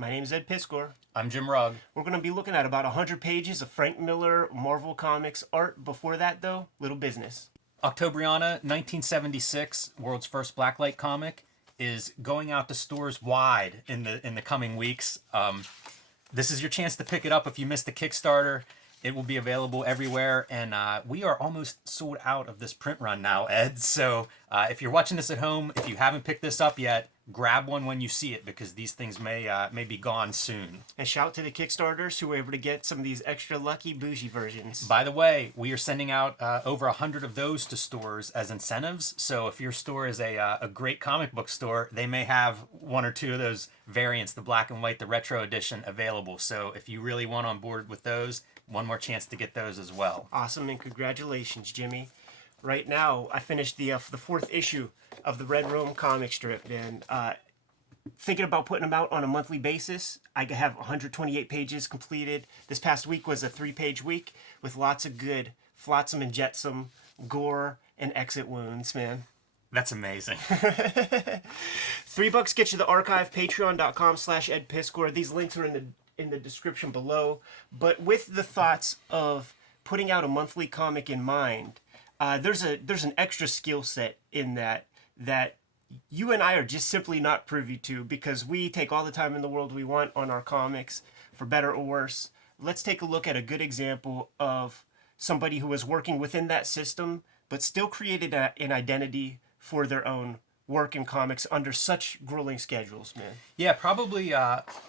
My name is Ed Piskor. I'm Jim Rugg. We're going to be looking at about 100 pages of Frank Miller Marvel Comics art. Before that, though, little business. Octobriana, 1976, world's first blacklight comic, is going out to stores wide in the coming weeks. This is your chance to pick it up if you missed the Kickstarter. It will be available everywhere, and we are almost sold out of this print run now, Ed. So if you're watching this at home, if you haven't picked this up yet, grab one when you see it, because these things may be gone soon. And shout to the Kickstarters who were able to get some of these extra lucky bougie versions. By the way, we are sending out over 100 of those to stores as incentives. So if your store is a great comic book store, they may have one or two of those variants, the black and white, the retro edition, available. So if you really want on board with those, one more chance to get those as well. Awesome, and congratulations, Jimmy. Right now, I finished the fourth issue of the Red Room comic strip, and thinking about putting them out on a monthly basis. I have 128 pages completed. This past week was a 3-page week with lots of good flotsam and jetsam, gore, and exit wounds, man. That's amazing. $3 gets you the archive, patreon.com/Ed Piskor. These links are in the description below. But with the thoughts of putting out a monthly comic in mind, there's an extra skill set in that you and I are just simply not privy to, because we take all the time in the world we want on our comics, for better or worse. Let's take a look at a good example of somebody who was working within that system, but still created an identity for their own work in comics under such grueling schedules, man. Yeah, probably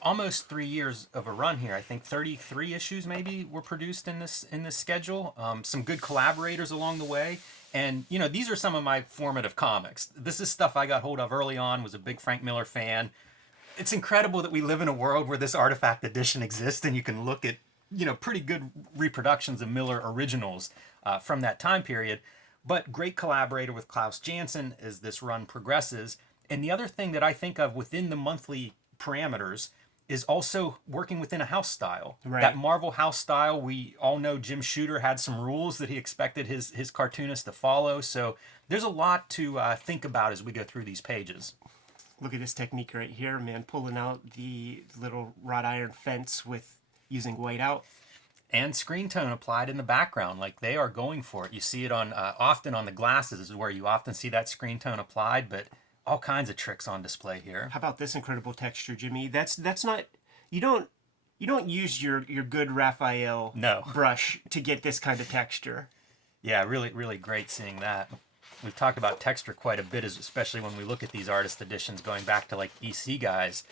almost 3 years of a run here. I think 33 issues maybe were produced in this schedule. Some good collaborators along the way. And, you know, these are some of my formative comics. This is stuff I got hold of early on, was a big Frank Miller fan. It's incredible that we live in a world where this artifact edition exists and you can look at, you know, pretty good reproductions of Miller originals from that time period. But great collaborator with Klaus Janson as this run progresses. And the other thing that I think of within the monthly parameters is also working within a house style. Right. That Marvel house style, we all know Jim Shooter had some rules that he expected his cartoonists to follow. So there's a lot to think about as we go through these pages. Look at this technique right here, man. Pulling out the little wrought iron fence with using whiteout. And screen tone applied in the background, like they are going for it. You see it on often on the glasses is where you often see that screen tone applied, but all kinds of tricks on display here. How about this incredible texture, Jimmy? That's not, you don't use your good Raphael brush to get this kind of texture. Yeah, really great seeing that. We've talked about texture quite a bit, especially when we look at these artist editions going back to like EC guys.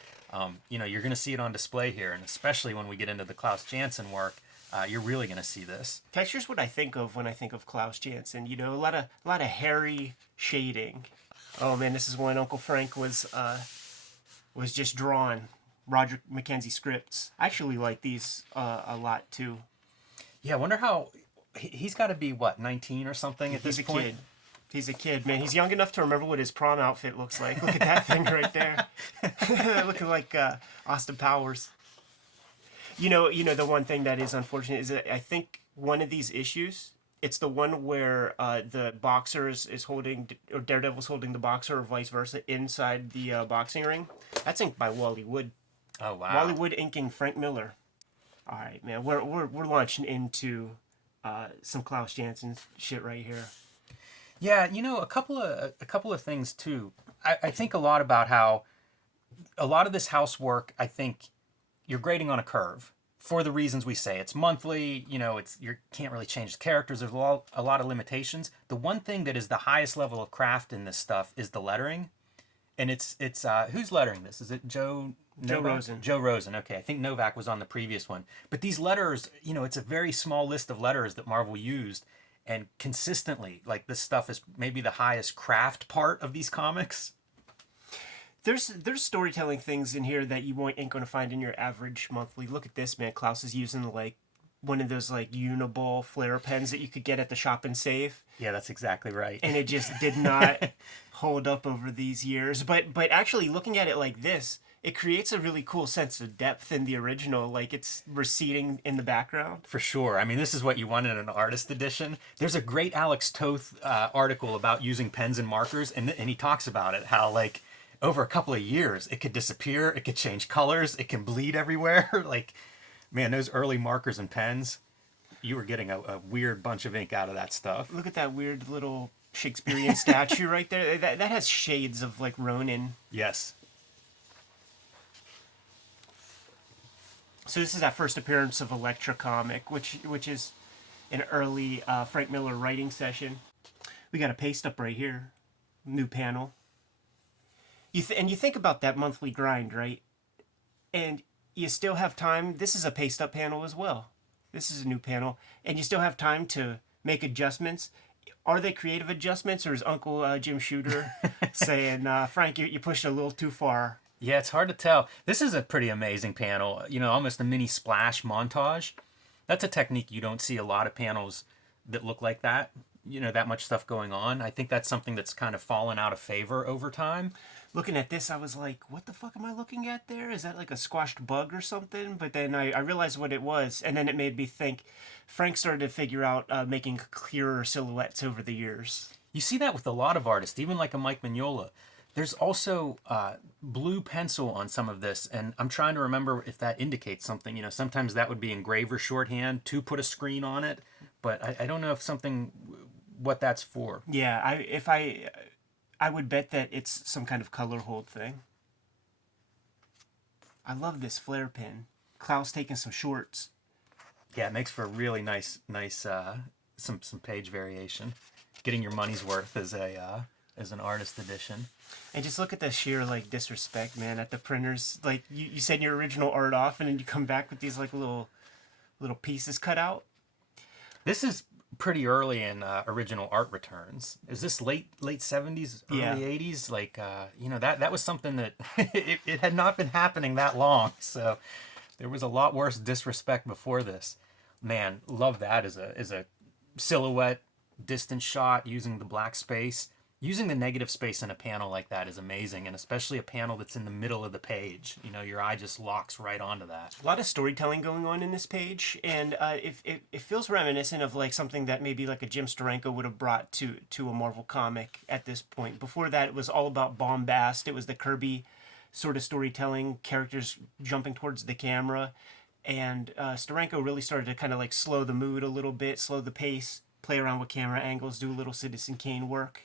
You know, you're going to see it on display here, and especially when we get into the Klaus Janson work. You're really going to see this. Texture's what I think of when I think of Klaus Janson. You know, a lot of hairy shading. Oh man, this is when Uncle Frank was just drawing Roger Mackenzie scripts. I actually like these a lot too. Yeah, I wonder how he's got to be 19 or something at this point. He's a kid, man. He's young enough to remember what his prom outfit looks like. Look at that thing right there, looking like Austin Powers. You know, the one thing that is unfortunate is that I think one of these issues, it's the one where the boxer is holding, or Daredevil's holding the boxer, or vice versa, inside the boxing ring. That's inked by Wally Wood. Oh wow! Wally Wood inking Frank Miller. All right, man. We're launching into some Klaus Janson shit right here. Yeah, you know, a couple of things too. I think a lot about how a lot of this housework, I think, you're grading on a curve for the reasons we say. It's monthly, you know, you can't really change the characters. There's a lot of limitations. The one thing that is the highest level of craft in this stuff is the lettering. And it's who's lettering this? Is it Joe Rosen. Joe Rosen, okay. I think Novak was on the previous one. But these letters, you know, it's a very small list of letters that Marvel used. And consistently, like, this stuff is maybe the highest craft part of these comics. There's storytelling things in here that you ain't going to find in your average monthly. Look at this, man. Klaus is using like one of those like Uniball flare pens that you could get at the shop and save. Yeah, that's exactly right. And it just did not hold up over these years. But actually looking at it like this, it creates a really cool sense of depth in the original. Like, it's receding in the background. For sure. I mean, this is what you want in an artist edition. There's a great Alex Toth article about using pens and markers, and he talks about it, how, like, over a couple of years, it could disappear, it could change colors, it can bleed everywhere. Like, man, those early markers and pens, you were getting a weird bunch of ink out of that stuff. Look at that weird little Shakespearean statue right there. That has shades of like Ronin. Yes. So this is that first appearance of Elektra comic, which is an early Frank Miller writing session. We got a paste up right here, new panel. And you think about that monthly grind, right? And you still have time. This is a paste up panel as well. This is a new panel, and you still have time to make adjustments. Are they creative adjustments, or is Uncle Jim Shooter saying, Frank, you pushed it a little too far? Yeah, it's hard to tell. This is a pretty amazing panel, almost a mini splash montage. That's a technique you don't see a lot of panels that look like that, that much stuff going on. I think that's something that's kind of fallen out of favor over time. Looking at this, I was like, what the fuck am I looking at there? Is that like a squashed bug or something? But then I realized what it was, and then it made me think. Frank started to figure out making clearer silhouettes over the years. You see that with a lot of artists, even like a Mike Mignola. There's also blue pencil on some of this, and I'm trying to remember if that indicates something. Sometimes that would be engraver shorthand to put a screen on it, but I don't know what that's for. Yeah, I would bet that it's some kind of color hold thing. I love this flare pen. Klaus taking some shorts. Yeah, it makes for a really nice some page variation. Getting your money's worth as an artist edition. And just look at the sheer like disrespect, man, at the printers. Like you send your original art off, and then you come back with these like little pieces cut out. This is pretty early in original art returns. Is this late 70s, early 80s? Like that was something that it had not been happening that long. So there was a lot worse disrespect before this. Man, love that as a silhouette distance shot using the black space. Using the negative space in a panel like that is amazing, and especially a panel that's in the middle of the page. Your eye just locks right onto that. A lot of storytelling going on in this page, and it feels reminiscent of like something that maybe like a Jim Steranko would have brought to a Marvel comic at this point. Before that, it was all about bombast. It was the Kirby sort of storytelling, characters jumping towards the camera, and Steranko really started to kind of like slow the mood a little bit, slow the pace, play around with camera angles, do a little Citizen Kane work.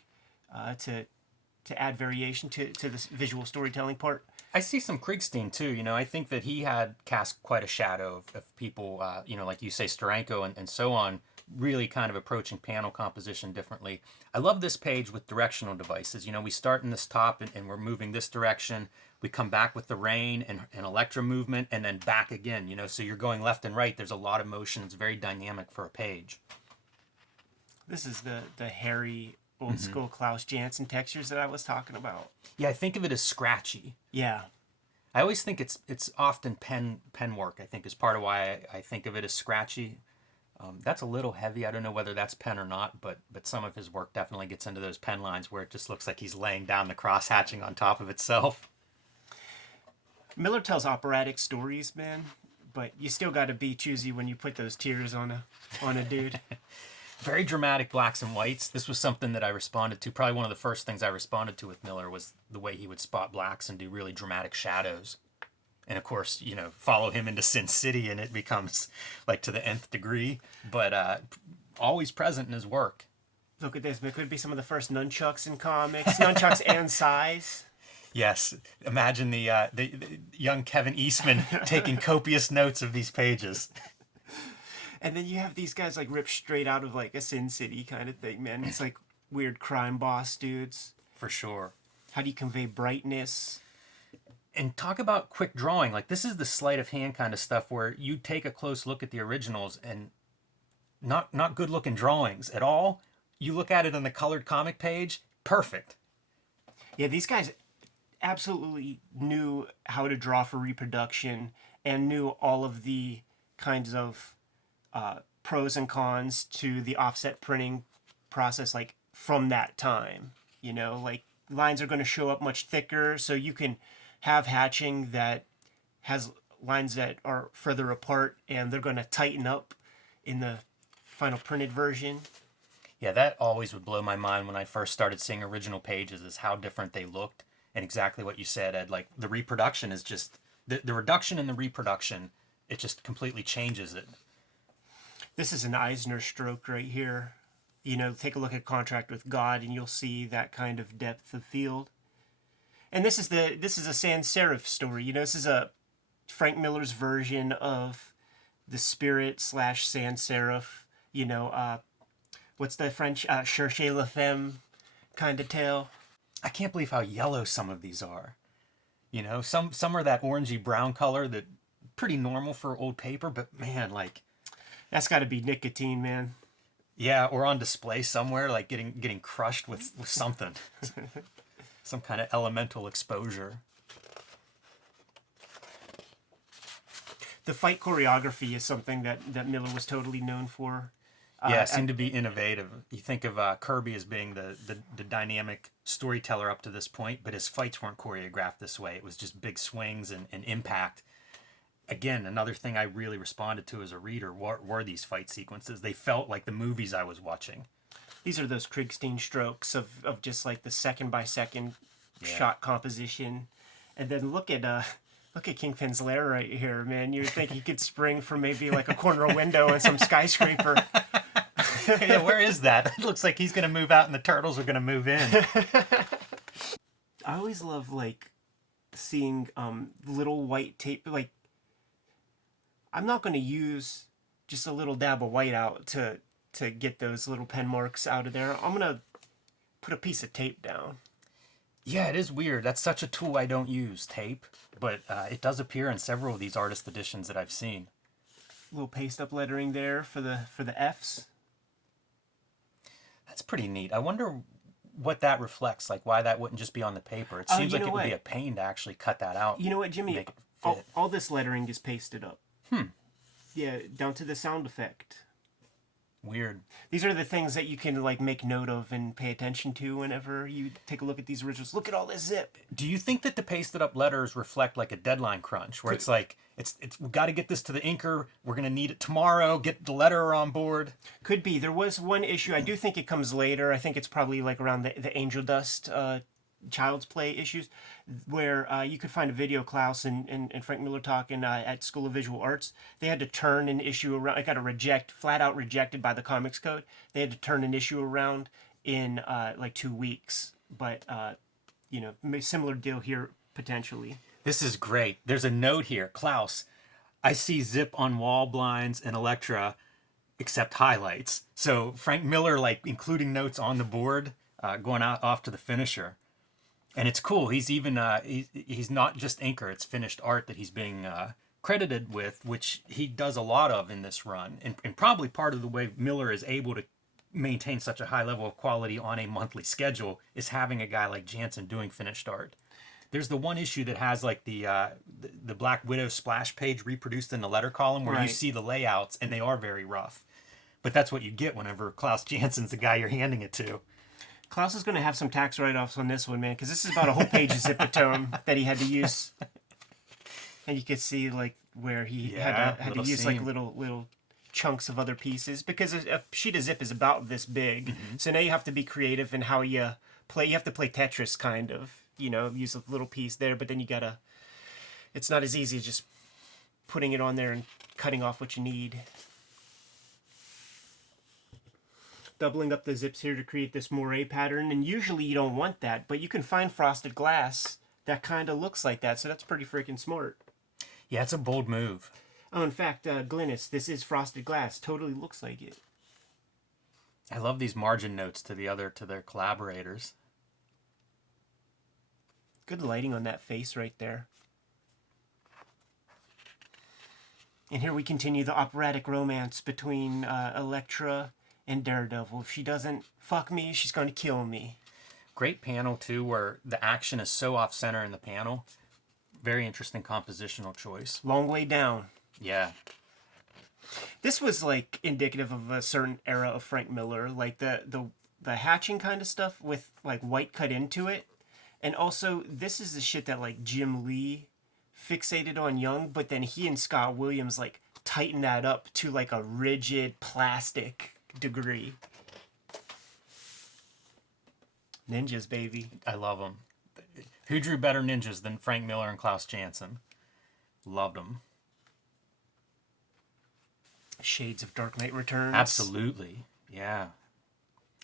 To add variation to this visual storytelling part. I see some Kriegstein too. I think that he had cast quite a shadow of people, like you say, Steranko and so on, really kind of approaching panel composition differently. I love this page with directional devices. We start in this top and we're moving this direction. We come back with the rain and Elektra movement and then back again, so you're going left and right. There's a lot of motion. It's very dynamic for a page. This is the hairy old school Klaus Janson textures that I was talking about. Yeah, I think of it as scratchy. Yeah. I always think it's often pen work. I think is part of why I think of it as scratchy. That's a little heavy. I don't know whether that's pen or not, but some of his work definitely gets into those pen lines where it just looks like he's laying down the cross hatching on top of itself. Miller tells operatic stories, man, but you still got to be choosy when you put those tears on a dude. Very dramatic blacks and whites. This was something that I responded to. Probably one of the first things I responded to with Miller was the way he would spot blacks and do really dramatic shadows. And of course, follow him into Sin City and it becomes like to the nth degree, but always present in his work. Look at this. It could be some of the first nunchucks in comics. Nunchucks and size. Yes. Imagine the young Kevin Eastman taking copious notes of these pages. And then you have these guys like ripped straight out of like a Sin City kind of thing, man. It's like weird crime boss dudes. For sure. How do you convey brightness? And talk about quick drawing. Like this is the sleight of hand kind of stuff where you take a close look at the originals and not good looking drawings at all. You look at it on the colored comic page, perfect. Yeah, these guys absolutely knew how to draw for reproduction and knew all of the kinds of pros and cons to the offset printing process, like from that time. Like lines are going to show up much thicker, so you can have hatching that has lines that are further apart and they're going to tighten up in the final printed version. Yeah, that always would blow my mind when I first started seeing original pages, is how different they looked. And exactly what you said, Ed, like the reproduction is just, the reduction in the reproduction, it just completely changes it. This is an Eisner stroke right here. You know, take a look at Contract with God and you'll see that kind of depth of field. And this is a sans serif story. You know, this is a Frank Miller's version of the Spirit / sans serif. You know, what's the French cherchez la femme kind of tale. I can't believe how yellow some of these are. You know, some are that orangey brown color that pretty normal for old paper, but man, like that's got to be nicotine, man. Yeah, or on display somewhere, like getting crushed with something. Some kind of elemental exposure. The fight choreography is something that Miller was totally known for. Yeah, it seemed to be innovative. You think of Kirby as being the dynamic storyteller up to this point, but his fights weren't choreographed this way. It was just big swings and impact. Again, another thing I really responded to as a reader were these fight sequences. They felt like the movies I was watching. These are those Kriegstein strokes of just like the second by second shot composition. And then look at Kingpin's lair right here, man. You'd think he could spring from maybe like a corner window in some skyscraper. Yeah, where is that? It looks like he's going to move out and the turtles are going to move in. I always love like seeing little white tape. Like, I'm not going to use just a little dab of white out to get those little pen marks out of there. I'm going to put a piece of tape down. Yeah, it is weird. That's such a tool I don't use, tape. But it does appear in several of these artist editions that I've seen. Little paste up lettering there for the F's. That's pretty neat. I wonder what that reflects, like why that wouldn't just be on the paper. It seems like it would be a pain to actually cut that out. You know what, Jimmy? Make it fit. All this lettering is pasted up. Yeah, down to the sound effect. Weird. These are the things that you can like make note of and pay attention to whenever you take a look at these originals. Look at all this zip. Do you think that the pasted up letters reflect like a deadline crunch where it's like it's we've got to get this to the inker, we're going to need it tomorrow, get the letterer on board? Could be. There was one issue, I do think it comes later. I think it's probably like around the Angel Dust Child's Play issues, where you could find a video Klaus and Frank Miller talking at School of Visual Arts. They had to turn an issue around. It got flat out rejected by the Comics Code. They had to turn an issue around in like 2 weeks. But you know, similar deal here potentially. This is great. There's a note here, Klaus. I see zip on wall blinds and Elektra, except highlights. So Frank Miller like including notes on the board, going off to the finisher. And it's cool. He's even he's not just inker. It's finished art that he's being credited with, which he does a lot of in this run. And probably part of the way Miller is able to maintain such a high level of quality on a monthly schedule is having a guy like Jansen doing finished art. There's the one issue that has like the Black Widow splash page reproduced in the letter column where you see the layouts and they are very rough. But that's what you get whenever Klaus Jansen's the guy you're handing it to. Klaus is going to have some tax write-offs on this one, man, because this is about a whole page of Zipatone that he had to use. And you could see, like, where he had to use, like, little chunks of other pieces. Because a sheet of zip is about this big. Mm-hmm. So now you have to be creative in how you play. You have to play Tetris, kind of. You know, use a little piece there, but then you got to... It's not as easy as just putting it on there and cutting off what you need. Doubling up the zips here to create this moire pattern, and usually you don't want that, but you can find frosted glass that kind of looks like that, so that's pretty freaking smart. Yeah, it's a bold move. Oh, in fact, Glynis, this is frosted glass. Totally looks like it. I love these margin notes to their collaborators. Good lighting on that face right there. And here we continue the operatic romance between Elektra and Daredevil. If she doesn't fuck me, she's going to kill me. Great panel, too, where the action is so off-center in the panel. Very interesting compositional choice. Long way down. Yeah. This was, like, indicative of a certain era of Frank Miller. Like, the hatching kind of stuff with, like, white cut into it. And also, this is the shit that, like, Jim Lee fixated on Young, but then he and Scott Williams, like, tightened that up to, like, a rigid plastic degree. Ninjas, baby. I love them. Who drew better ninjas than Frank Miller and Klaus Janson? Loved them. Shades of Dark Knight Returns. Absolutely. Yeah.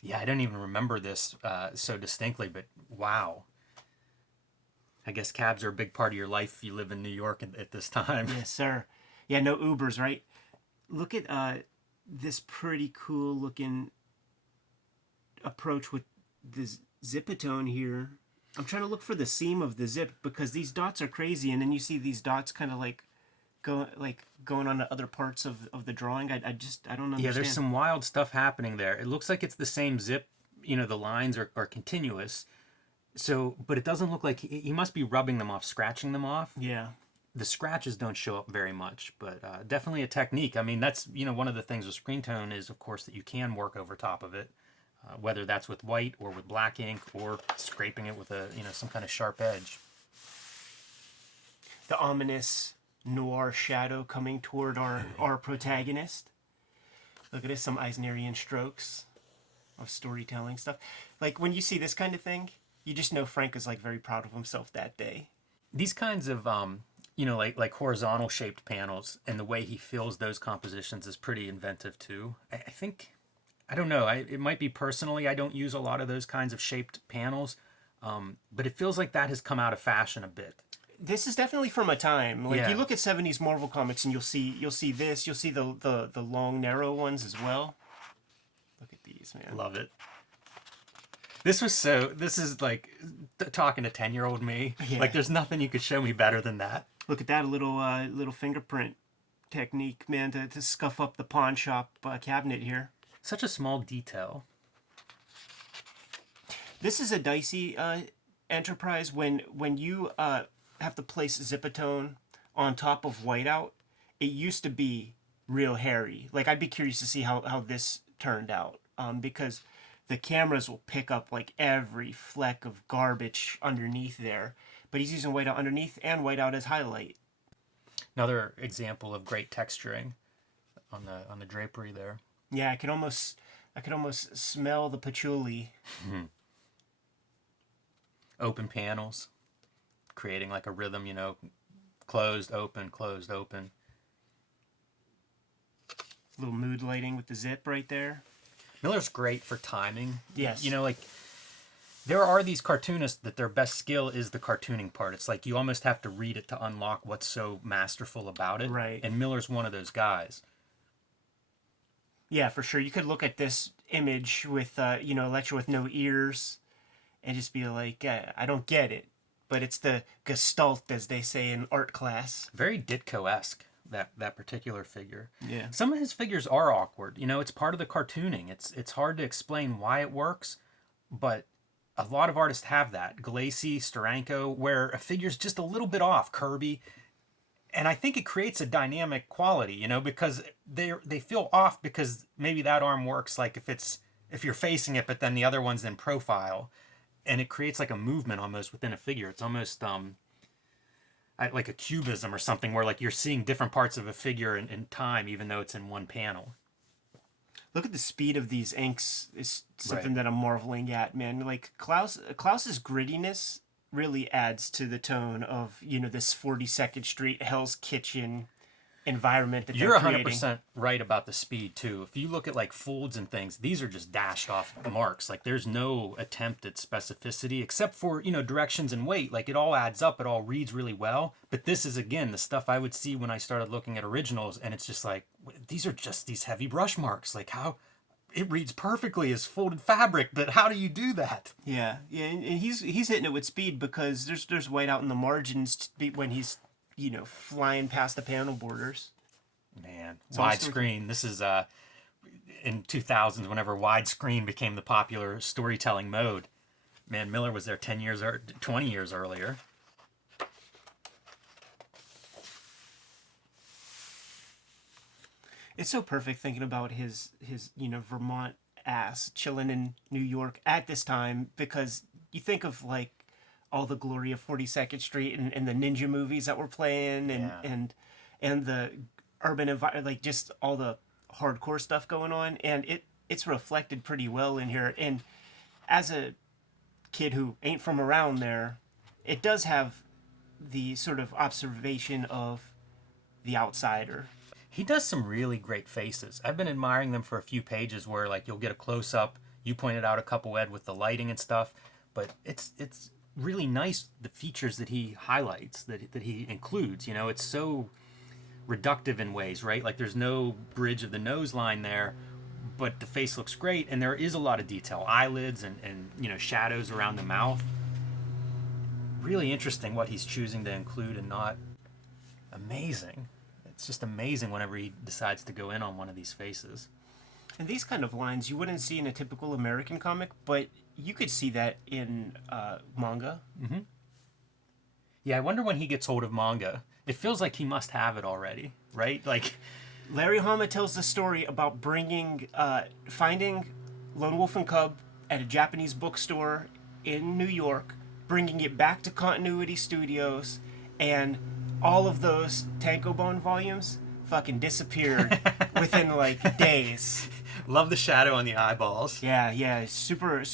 Yeah, I don't even remember this so distinctly, but wow. I guess cabs are a big part of your life if you live in New York at this time. Yes, sir. Yeah, no Ubers, right? Look at this pretty cool looking approach with this zipatone here. I'm trying to look for the seam of the zip because these dots are crazy, and then you see these dots kind of like going on to other parts of the drawing. I don't understand. Yeah, there's some wild stuff happening there. It looks like it's the same zip. You know, the lines are continuous. So, but it doesn't look like he must be rubbing them off, scratching them off. Yeah. The scratches don't show up very much, but definitely a technique. I mean, that's, one of the things with screen tone is, of course, that you can work over top of it, whether that's with white or with black ink or scraping it with some kind of sharp edge. The ominous noir shadow coming toward our protagonist. Look at this, some Eisnerian strokes of storytelling stuff. Like when you see this kind of thing, you just know Frank is like very proud of himself that day. These kinds of like horizontal shaped panels and the way he fills those compositions is pretty inventive too. I think, I don't know, it might be personally I don't use a lot of those kinds of shaped panels, but it feels like that has come out of fashion a bit. This is definitely from a time. Like Yeah. you look at 70s Marvel comics and you'll see this, you'll see the long narrow ones as well. Look at these, man. Love it. This is like talking to 10-year-old me. Yeah. Like there's nothing you could show me better than that. Look at that little fingerprint technique, man, to scuff up the pawn shop cabinet here. Such a small detail. This is a dicey enterprise when you have to place zipatone on top of whiteout. It used to be real hairy. Like I'd be curious to see how this turned out, because the cameras will pick up like every fleck of garbage underneath there. But he's using whiteout underneath and whiteout as highlight. Another example of great texturing on the drapery there. Yeah, I could almost smell the patchouli. Open panels, creating like a rhythm, closed, open, closed, open. Little mood lighting with the zip right there. Miller's great for timing. Yes. Like there are these cartoonists that their best skill is the cartooning part. It's like you almost have to read it to unlock what's so masterful about it. Right. And Miller's one of those guys. Yeah, for sure. You could look at this image with, Elektra with no ears and just be like, I don't get it. But it's the gestalt, as they say in art class. Very Ditko-esque, that particular figure. Yeah. Some of his figures are awkward. It's part of the cartooning. It's hard to explain why it works, but a lot of artists have that. Galassi, Steranko, where a figure's just a little bit off. Kirby. And I think it creates a dynamic quality, because they feel off because maybe that arm works like if you're facing it, but then the other one's in profile. And it creates like a movement almost within a figure. It's almost like a cubism or something where like you're seeing different parts of a figure in time, even though it's in one panel. Look at the speed of these inks is something Right. that I'm marveling at, man. Like Klaus's grittiness really adds to the tone of, this 42nd Street Hell's Kitchen environment that You're they're 100% right about the speed too. If you look at like folds and things, these are just dashed off marks. Like there's no attempt at specificity except for, directions and weight. Like it all adds up. It all reads really well. But this is, again, the stuff I would see when I started looking at originals. And it's just like, these are just these heavy brush marks. Like how it reads perfectly as folded fabric, but how do you do that? Yeah, and he's hitting it with speed because there's white out in the margins when he's flying past the panel borders. Man, almost widescreen. This is in 2000s, whenever widescreen became the popular storytelling mode. Man, Miller was there 10 years or 20 years earlier. It's so perfect thinking about his Vermont ass chilling in New York at this time, because you think of like all the glory of 42nd Street and the ninja movies that were playing and the urban environment, like just all the hardcore stuff going on, and it's reflected pretty well in here. And as a kid who ain't from around there, it does have the sort of observation of the outsider. He does some really great faces. I've been admiring them for a few pages where like you'll get a close up. You pointed out a couple, Ed, with the lighting and stuff, but it's really nice, the features that he highlights, that he includes. You know, it's so reductive in ways, right? Like there's no bridge of the nose line there, but the face looks great, and there is a lot of detail, eyelids and you know, shadows around the mouth. Really interesting what he's choosing to include and not. Amazing. It's just amazing whenever he decides to go in on one of these faces. And these kind of lines you wouldn't see in a typical American comic, but you could see that in manga. Mm-hmm. Yeah, I wonder when he gets hold of manga. It feels like he must have it already, right? Like Larry Hama tells the story about finding Lone Wolf and Cub at a Japanese bookstore in New York, bringing it back to Continuity Studios, and all of those Tankobon volumes fucking disappeared within like days. Love the shadow on the eyeballs. Yeah, super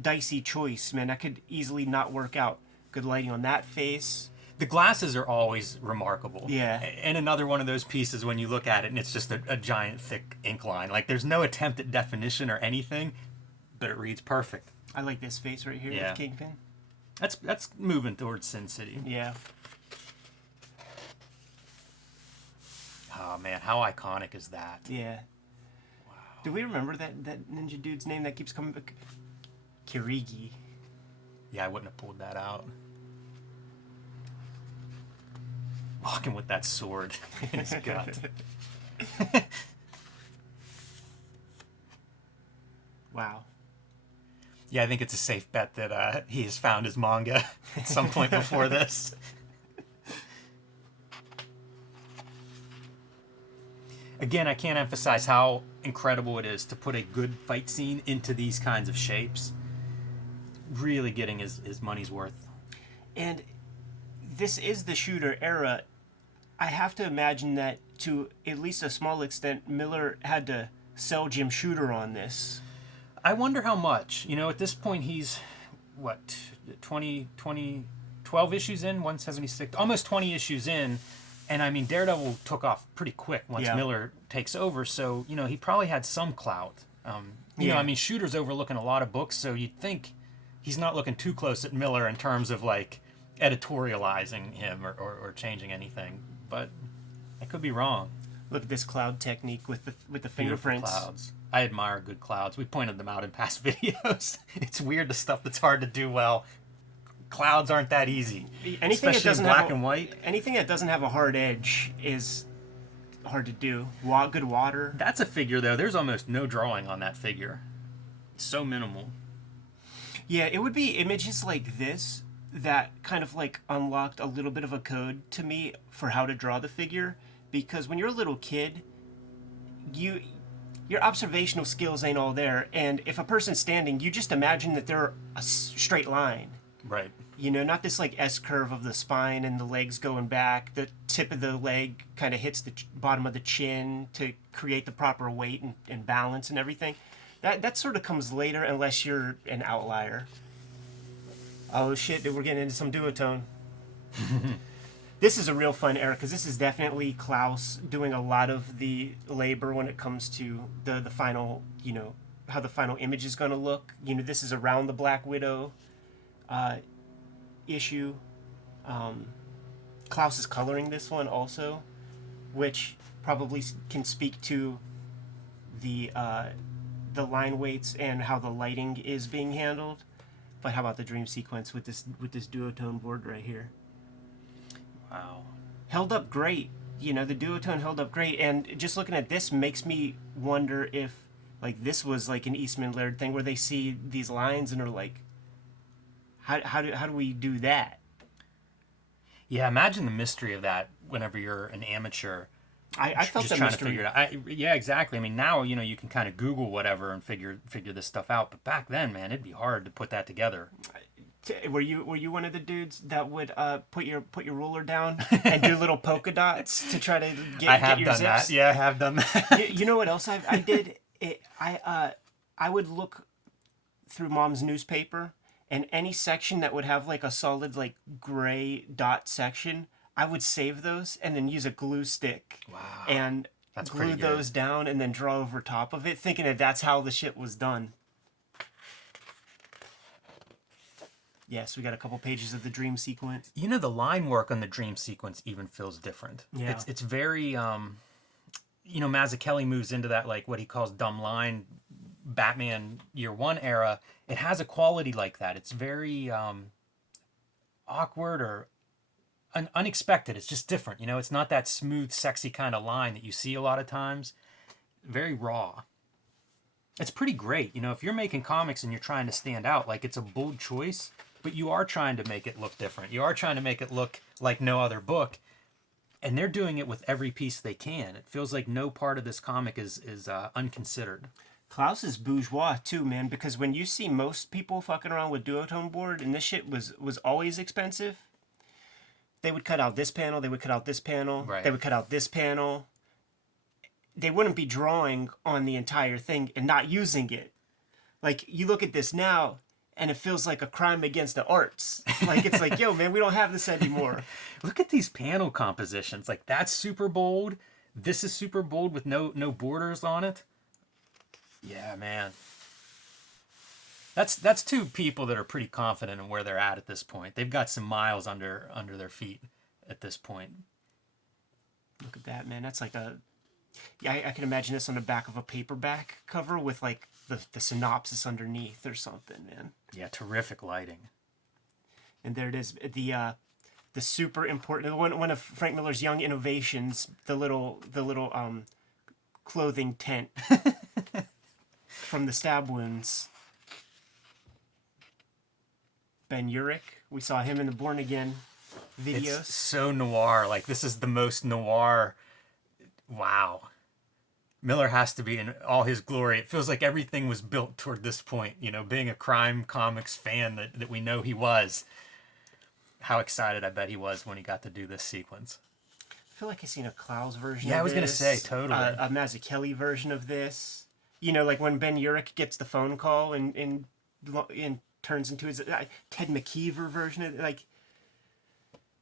dicey choice, man. That could easily not work out. Good lighting on that face. The glasses are always remarkable. Yeah. And another one of those pieces when you look at it and it's just a giant thick ink line. Like there's no attempt at definition or anything, but it reads perfect. I like this face right here Yeah. with Kingpin. That's moving towards Sin City. Yeah. Oh man, how iconic is that? Yeah. Wow. Do we remember that ninja dude's name that keeps coming back? Kirigi. Yeah, I wouldn't have pulled that out. Walking with that sword in his gut. Wow. Yeah, I think it's a safe bet that he has found his manga at some point before this. Again, I can't emphasize how incredible it is to put a good fight scene into these kinds of shapes. Really getting his money's worth. And this is the shooter era. I have to imagine that to at least a small extent, Miller had to sell Jim Shooter on this. I wonder how much. You know, at this point he's, what, 12 issues in, 176, almost 20 issues in. And I mean, Daredevil took off pretty quick once Miller takes over. So, you know, he probably had some clout. You know, I mean, Shooter's overlooking a lot of books, so you'd think he's not looking too close at Miller in terms of like editorializing him or changing anything. But I could be wrong. Look at this cloud technique with the Beautiful fingerprints. clouds. I admire good clouds. We pointed them out in past videos. It's weird, the stuff that's hard to do well. Clouds aren't that easy. Anything especially that doesn't in black have and white. Anything that doesn't have a hard edge is hard to do. Good water. That's a figure, though. There's almost no drawing on that figure. It's so minimal. Yeah, it would be images like this that kind of like unlocked a little bit of a code to me for how to draw the figure. Because when you're a little kid, your observational skills ain't all there. And if a person's standing, you just imagine that they're a straight line. Right. You know, not this like S curve of the spine and the legs going back. The tip of the leg kind of hits the bottom of the chin to create the proper weight and balance and everything. That sort of comes later unless you're an outlier. Oh shit, dude, we're getting into some duotone. This is a real fun era because this is definitely Klaus doing a lot of the labor when it comes to the final, you know, how the final image is going to look. You know, this is around the Black Widow issue. Klaus is coloring this one also, which probably can speak to the line weights and how the lighting is being handled. But how about the dream sequence with this duotone board right here? Wow. Held up great. You know, the duotone held up great. And just looking at this makes me wonder if, like, this was like an Eastman Laird thing where they see these lines and are like, how do we do that? Yeah, imagine the mystery of that whenever you're an amateur. I felt just that trying mystery. to figure it out. Yeah, exactly. I mean, now, you know, you can kind of Google whatever and figure this stuff out. But back then, man, it'd be hard to put that together. Were you one of the dudes that would put your ruler down and do little polka dots to try to get your I have done zips? that. Yeah, I have done that. You know what else I did? I would look through Mom's newspaper and any section that would have like a solid like gray dot section, I would save those and then use a glue stick. Wow. And That's glue pretty good. those down and then draw over top of it, thinking that that's how the shit was done. Yes, we got a couple pages of the dream sequence. You know, the line work on the dream sequence even feels different. Yeah. It's very, you know, Mazzucchelli moves into that, like, what he calls dumb line Batman Year One era. It has a quality like that. It's very awkward or unexpected. It's just different. You know, it's not that smooth, sexy kind of line that you see a lot of times. Very raw. It's pretty great. You know, if you're making comics and you're trying to stand out, like, it's a bold choice, but you are trying to make it look different. You are trying to make it look like no other book, and they're doing it with every piece they can. It feels like no part of this comic is unconsidered. Klaus is bourgeois too, man, because when you see most people fucking around with duotone board, and this shit was always expensive, they would cut out this panel, they would cut out this panel, Right. they would cut out this panel. They wouldn't be drawing on the entire thing and not using it. Like, you look at this now, and it feels like a crime against the arts. Like, it's like, yo, man, we don't have this anymore. Look at these panel compositions. Like, that's super bold. This is super bold with no borders on it. Yeah, man. That's two people that are pretty confident in where they're at this point. They've got some miles under their feet at this point. Look at that, man. That's like a... Yeah, I can imagine this on the back of a paperback cover with, like, the synopsis underneath or something, man. Yeah, terrific lighting. And there it is. The super important... One of Frank Miller's young innovations, the little clothing tent from the stab wounds. Ben Urich. We saw him in the Born Again videos. It's so noir. Like, this is the most noir. Wow. Miller has to be in all his glory. It feels like everything was built toward this point. You know, being a crime comics fan that we know he was. How excited I bet he was when he got to do this sequence. I feel like I've seen a Klaus version of this. Yeah, I was going to say, totally. A Mazzucchelli version of this. You know, like when Ben Urich gets the phone call and turns into his... Ted McKeever version of... Like,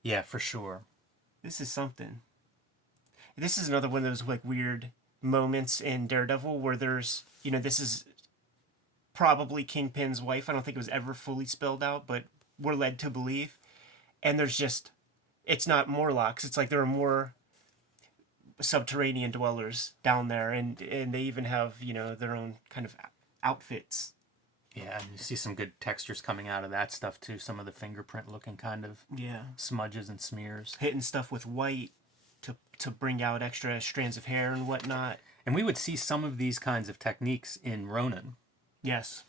yeah, for sure. this is something. This is another one of those, like, weird moments in Daredevil where there's... You know, this is probably Kingpin's wife. I don't think it was ever fully spelled out, but we're led to believe. And there's just... It's not Morlocks. It's like there are more subterranean dwellers down there, and they even have, you know, their own kind of outfits. Yeah, and you see some good textures coming out of that stuff too. Some of the fingerprint looking kind of smudges and smears. Hitting stuff with white to bring out extra strands of hair and whatnot. And we would see some of these kinds of techniques in Ronin. Yes.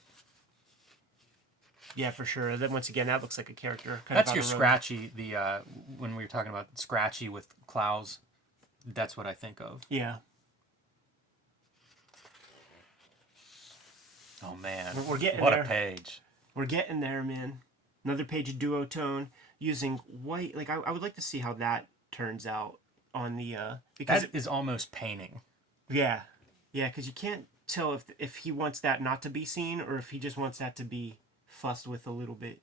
Yeah, for sure. Then once again, that looks like a character. That's your Scratchy. When we were talking about Scratchy with Klaus, that's what I think of. Yeah. Oh man, We're getting what there. a page. We're getting there, man. Another page of duotone using white. Like, I would like to see how that turns out on the because That is almost painting. yeah, because you can't tell if he wants that not to be seen or if he just wants that to be fussed with a little bit.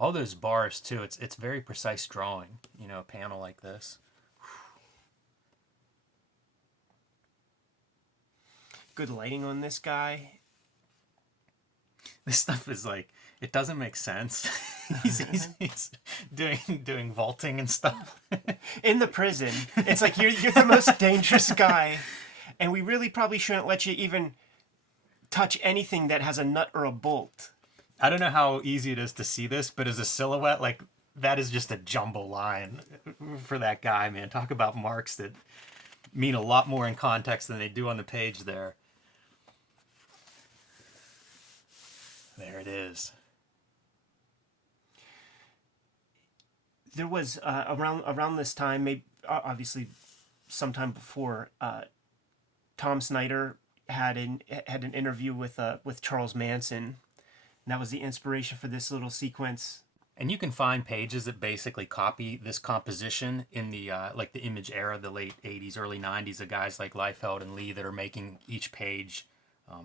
All those bars too. It's very precise drawing. You know, a panel like this. Good lighting on this guy. This stuff is like, it doesn't make sense. he's doing vaulting and stuff. In the prison, it's like you're the most dangerous guy, and we really probably shouldn't let you even touch anything that has a nut or a bolt. I don't know how easy it is to see this, but as a silhouette, like, that is just a jumbo line for that guy, man. Talk about marks that mean a lot more in context than they do on the page there. There it is. There was around this time, maybe obviously sometime before, Tom Snyder had an interview with Charles Manson, and that was the inspiration for this little sequence. And you can find pages that basically copy this composition in the like the Image era, the late 80s, early 90s, of guys like Liefeld and Lee that are making each page.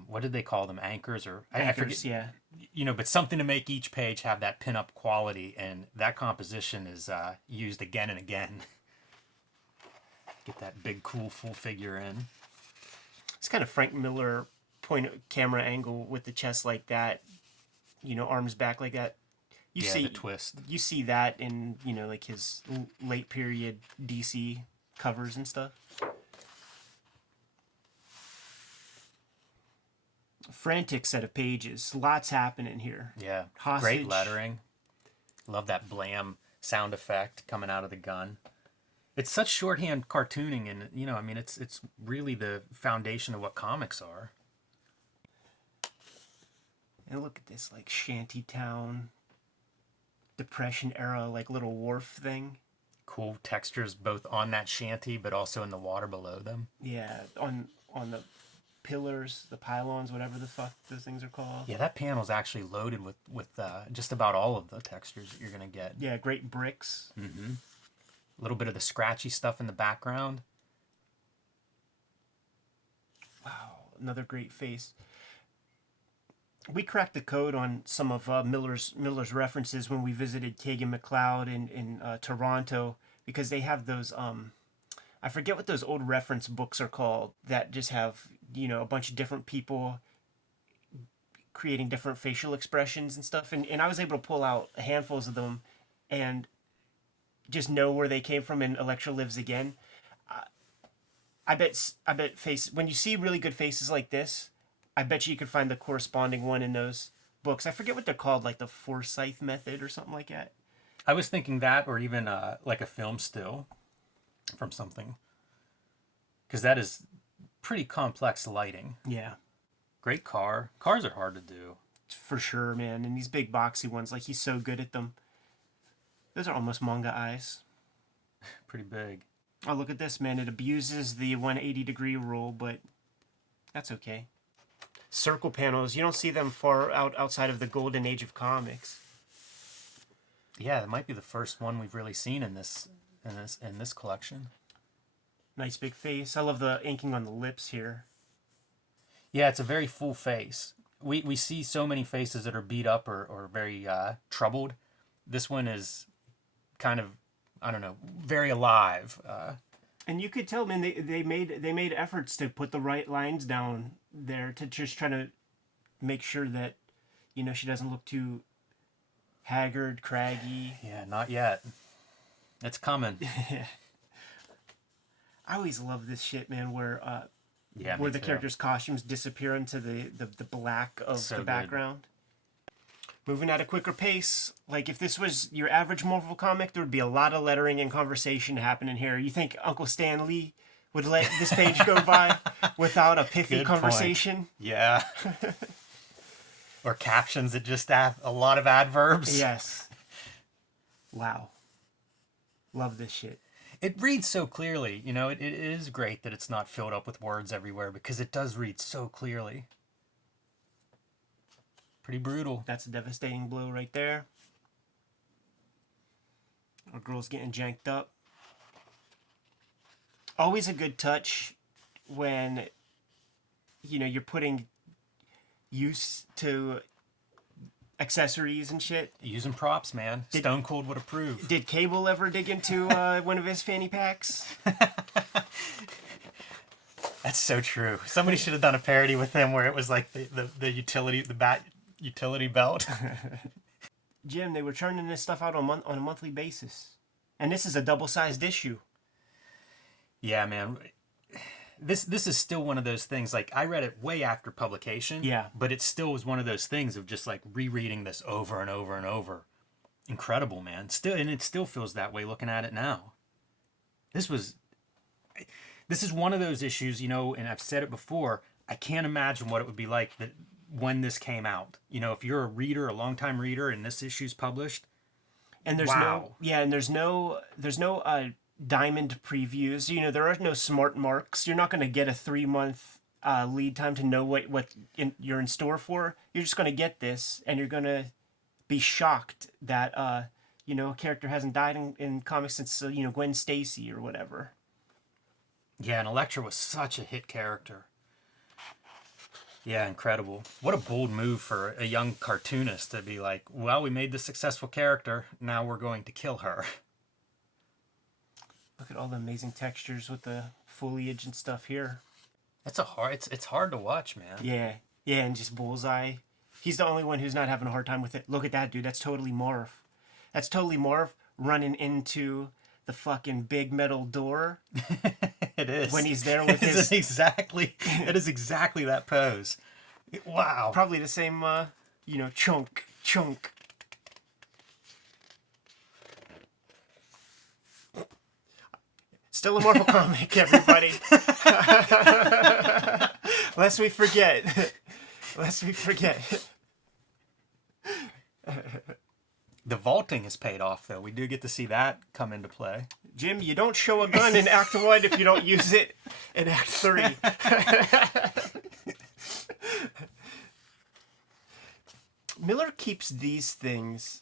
What did they call them? Anchors? Or I Anchors, forget. yeah. but something to make each page have that pinup quality, and that composition is used again and again. Get that big, cool, full figure in. It's kind of Frank Miller point camera angle with the chest like that, arms back like that. You see the twist. You see that in, like his late period DC covers and stuff. Frantic set of pages. Lots happening here. Yeah. Hostage. Great lettering. Love that blam sound effect coming out of the gun. It's such shorthand cartooning, and it's really the foundation of what comics are. And look at this, like, shantytown, Depression era, like, little wharf thing. Cool textures both on that shanty, but also in the water below them. Yeah, on the pillars, the pylons, whatever the fuck those things are called. Yeah, that panel's actually loaded with just about all of the textures that you're going to get. Yeah, great bricks. Mm-hmm. A little bit of the scratchy stuff in the background. Wow, another great face. We cracked the code on some of Miller's references when we visited Kagan McLeod in Toronto, because they have those I forget what those old reference books are called that just have a bunch of different people creating different facial expressions and stuff, and I was able to pull out handfuls of them and just know where they came from in Elektra Lives Again. I bet face when you see really good faces like this, I bet you could find the corresponding one in those books. I forget what they're called, like the Forsyth method or something like that. I was thinking that, or even like a film still from something, because that is pretty complex lighting. Yeah, great car. Cars are hard to do. For sure, man. And these big boxy ones, like, he's so good at them. Those are almost manga eyes. Pretty big. Oh, look at this, man. It abuses the 180-degree rule, but that's okay. Circle panels, you don't see them far outside of the golden age of comics. Yeah, it might be the first one we've really seen in this collection. Nice big face. I love the inking on the lips here. Yeah, it's a very full face. We see so many faces that are beat up or very troubled. This one is kind of, I don't know, very alive. And you could tell, man, they made efforts to put the right lines down there to just try to make sure that, she doesn't look too haggard, craggy. Yeah, not yet. It's coming. I always love this shit, man, where me the too. characters' costumes disappear into the black of So the good. background. Moving at a quicker pace. Like, if this was your average Marvel comic, there would be a lot of lettering and conversation happening here. You think Uncle Stan Lee would let this page go by without a pithy Good conversation? point. Yeah. Or captions that just have a lot of adverbs. Yes. Wow. Love this shit. It reads so clearly. It is great that it's not filled up with words everywhere, because it does read so clearly. Pretty brutal. That's a devastating blow right there. Our girl's getting janked up. Always a good touch when, you're putting use to accessories and shit. Using props, man. Stone Cold would approve. Did Cable ever dig into one of his fanny packs? That's so true. Somebody should have done a parody with him where it was like the bat utility belt. Jim, they were churning this stuff out on a monthly basis. And this is a double-sized issue. Yeah, man. This is still one of those things, like, I read it way after publication. Yeah. But it still was one of those things of just, like, rereading this over and over and over. Incredible, man. And it still feels that way looking at it now. This is one of those issues, and I've said it before, I can't imagine what it would be like when this came out. If you're a reader, a longtime reader, and this issue's published. And there's there's no diamond previews. There are no smart marks. You're not going to get a 3-month lead time to know what you're in store for. You're just going to get this, and you're going to be shocked that a character hasn't died in comics since Gwen Stacy or whatever. Yeah, and Elektra was such a hit character. Yeah, incredible. What a bold move for a young cartoonist to be like, well, we made this successful character, now we're going to kill her. Look at all the amazing textures with the foliage and stuff here. It's hard to watch, man. Yeah, yeah, and just Bullseye. He's the only one who's not having a hard time with it. Look at that, dude. That's totally Marv. That's totally Marv running into the fucking big metal door. It is. When he's there with his... It is exactly that pose. Wow. Probably the same, chunk. Still a Marvel comic, everybody. Lest we forget. The vaulting is paid off, though. We do get to see that come into play. Jim, you don't show a gun in Act 1 if you don't use it in Act 3. Miller keeps these things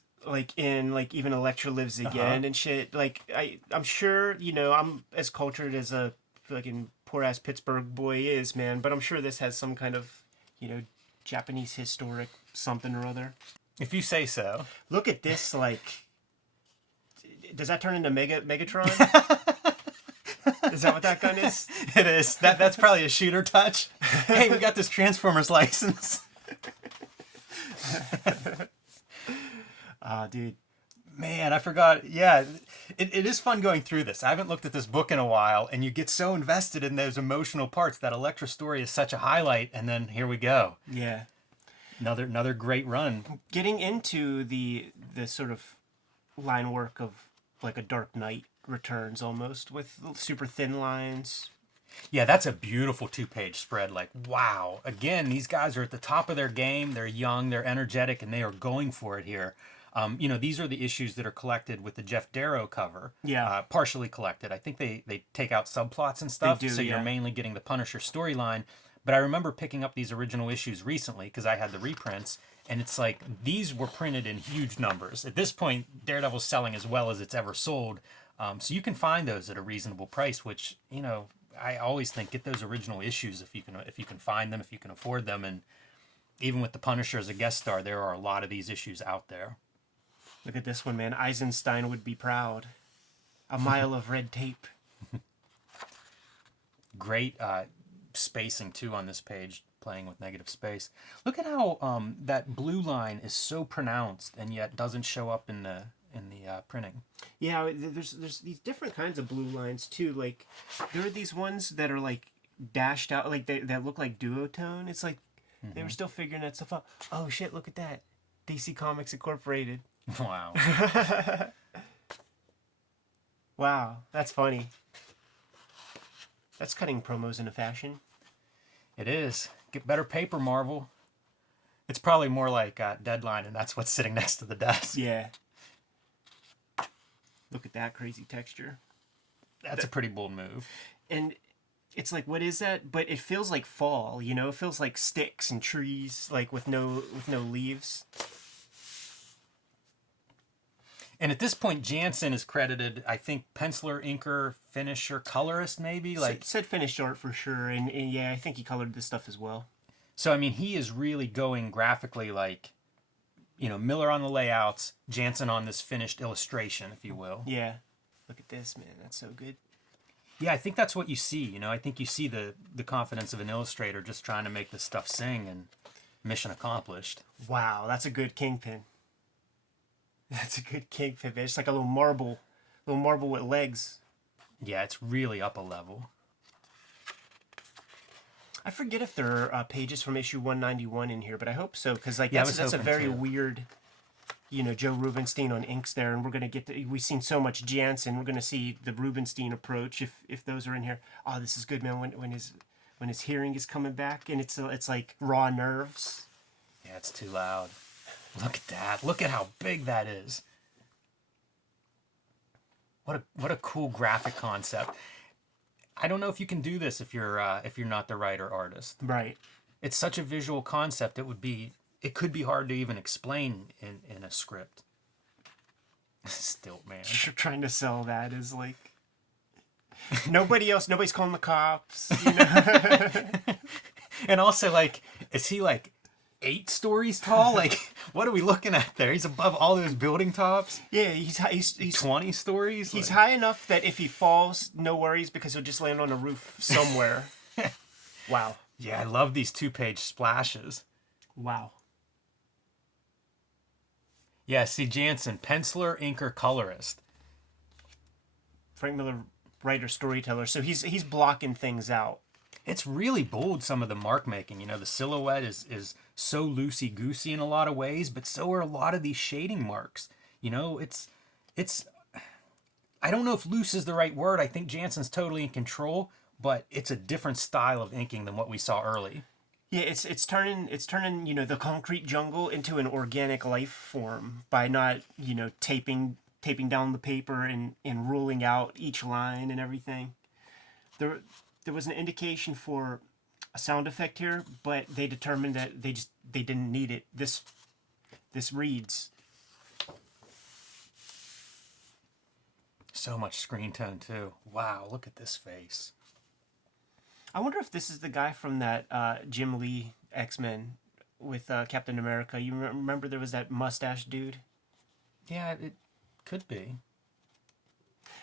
even Elektra Lives Again and shit. I'm sure, I'm as cultured as a fucking poor ass Pittsburgh boy is, man, but I'm sure this has some kind of, Japanese historic something or other. If you say so. Look at this, does that turn into Megatron? Is that what that gun is? It is. That's probably a shooter touch. Hey, we got this Transformers license. Dude. Man, I forgot. Yeah, it is fun going through this. I haven't looked at this book in a while, and you get so invested in those emotional parts. That Elektra story is such a highlight, and then here we go. Yeah. Another great run. Getting into the sort of line work of like a Dark Knight Returns almost, with super thin lines. Yeah, that's a beautiful 2-page spread. Like, wow. Again, these guys are at the top of their game. They're young, they're energetic, and they are going for it here. These are the issues that are collected with the Jeff Darrow cover. Yeah. Partially collected. I think they take out subplots and stuff. They do, so you're yeah. mainly getting the Punisher storyline. But I remember picking up these original issues recently because I had the reprints. And it's like, these were printed in huge numbers. At this point, Daredevil's selling as well as it's ever sold. So you can find those at a reasonable price, which, I always think get those original issues if you can find them, if you can afford them. And even with the Punisher as a guest star, there are a lot of these issues out there. Look at this one, man. Eisenstein would be proud. A mile of red tape. Great spacing too on this page, playing with negative space. Look at how that blue line is so pronounced and yet doesn't show up in the printing. Yeah, there's these different kinds of blue lines too. Like there are these ones that are like dashed out, like that look like duotone. It's like they were still figuring that stuff out. Oh shit! Look at that, DC Comics Incorporated. Wow. Wow, that's funny. That's cutting promos into fashion. It is. Get better paper, Marvel. It's probably more like Deadline, and that's what's sitting next to the desk. Yeah. Look at that crazy texture. That's a pretty bold move. And it's like, what is that? But it feels like fall, It feels like sticks and trees, like with no leaves. And at this point, Jansen is credited, I think, penciler, inker, finisher, colorist, maybe. Said finished art for sure, and yeah, I think he colored this stuff as well. So I mean, he is really going graphically like, Miller on the layouts, Jansen on this finished illustration, if you will. Yeah, look at this, man. That's so good. Yeah, I think that's what you see. I think you see the confidence of an illustrator just trying to make this stuff sing, and mission accomplished. Wow, that's a good Kingpin. That's a good Kingpin. It's like a little marble with legs. Yeah, it's really up a level. I forget if there are pages from issue 191 in here, but I hope so, because Yeah, that's a very too. weird, Joe Rubenstein on inks there, and we're gonna we've seen so much Jansen, we're gonna see the Rubenstein approach if those are in here. Oh, this is good, man. When his hearing is coming back, and it's like raw nerves. Yeah, it's too loud. Look at that. Look at how big that is. What a cool graphic concept. I don't know if you can do this if you're not the writer artist. Right. It's such a visual concept. It could be hard to even explain in a script. Still, man. Trying to sell that is like nobody's calling the cops. And also, like, Is he like 8 stories tall? Like, what are we looking at there? He's above all those building tops. Yeah, he's 20 stories. he's Like, high enough that if he falls, no worries because he'll just land on a roof somewhere. Wow. yeah, I love these 2-page splashes. Wow. Yeah, see Jansen, penciler, inker, colorist. Frank Miller, writer, storyteller. So he's blocking things out. It's really bold, some of the mark making. You know, the silhouette is so loosey-goosey in a lot of ways, but so are a lot of these shading marks. You know, it's I don't know if loose is the right word. I think Jansen's totally in control, but it's a different style of inking than what we saw early. Yeah, it's turning the concrete jungle into an organic life form by not taping down the paper and ruling out each line and everything. There was an indication for a sound effect here, but they determined that they didn't need it. This reads. So much screen tone too. Wow, look at this face. I wonder if this is the guy from that Jim Lee X-Men with Captain America. You remember there was that mustache dude? Yeah, it could be.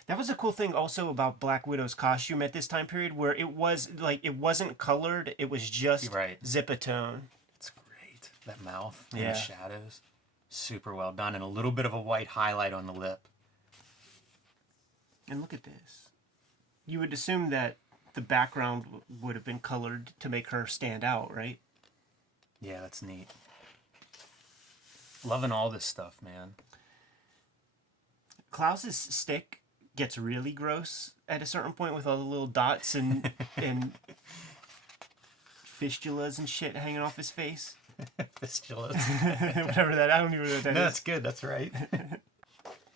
That was a cool thing also about Black Widow's costume at this time period, where it wasn't colored, it was just Right. Zipatone. It's great. That mouth in Yeah. the shadows. Super well done. And a little bit of a white highlight on the lip. And look at this. You would assume that the background would have been colored to make her stand out, right? Yeah, that's neat. Loving all this stuff, man. Klaus's stick gets really gross at a certain point with all the little dots and fistulas and shit hanging off his face. Fistulas. Whatever that, I don't even know what that No, is. that's good. That's right.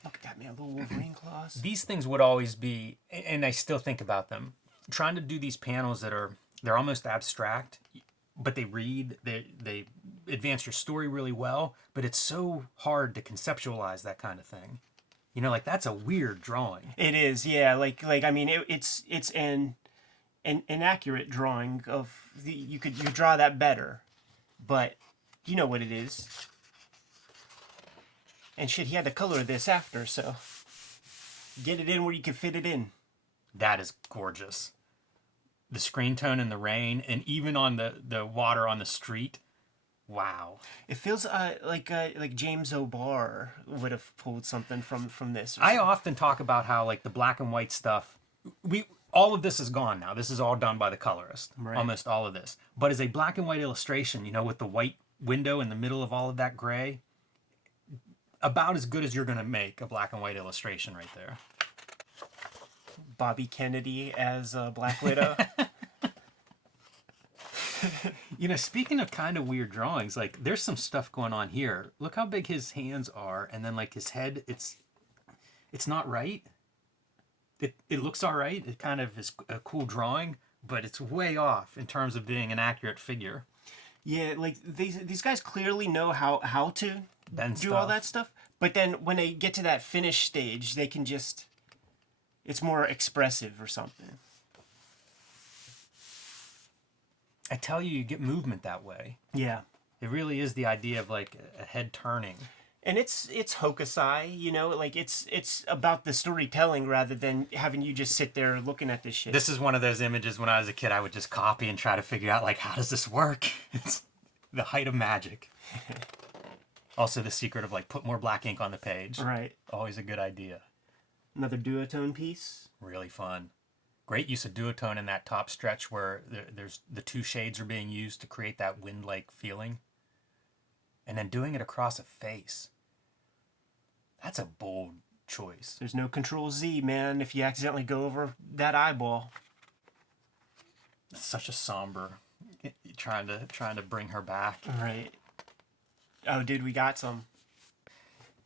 Look at that, man, little Wolverine claws. These things would always be, and I still think about them, trying to do these panels they're almost abstract, but they read, they advance your story really well, but it's so hard to conceptualize that kind of thing. You know, like that's a weird drawing. It is, yeah. Like I mean, it's an accurate drawing of you draw that better, but you know what it is. And shit, he had to color this after, so get it in where you can fit it in. That is gorgeous. The screen tone in the rain, and even on the water on the street. Wow. It feels like James O'Barr would have pulled something from this. I often talk about how like the black and white stuff, all of this is gone now. This is all done by the colorist. Right. Almost all of this. But as a black and white illustration, you know, with the white window in the middle of all of that gray, about as good as you're going to make a black and white illustration right there. Bobby Kennedy as Black Widow. You know, speaking of kind of weird drawings, like there's some stuff going on here. Look how big his hands are, and then like his head, it's not right. It looks all right. It kind of is a cool drawing, but it's way off in terms of being an accurate figure. Yeah, like these guys clearly know how to Bend do all stuff. that stuff, but then when they get to that finish stage, they can just it's more expressive or something. I tell you, you get movement that way. Yeah. It really is the idea of like a head turning. And it's hokusai, you know, like it's about the storytelling rather than having you just sit there looking at this shit. This is one of those images when I was a kid I would just copy and try to figure out like how does this work? It's the height of magic. Also the secret of like put more black ink on the page. Right. Always a good idea. Another duotone piece. Really fun. Great use of duotone in that top stretch where there's the two shades are being used to create that wind-like feeling. And then doing it across a face. That's a bold choice. There's no Control Z, man, if you accidentally go over that eyeball. It's such a somber trying to bring her back. Right. Oh, dude, we got some.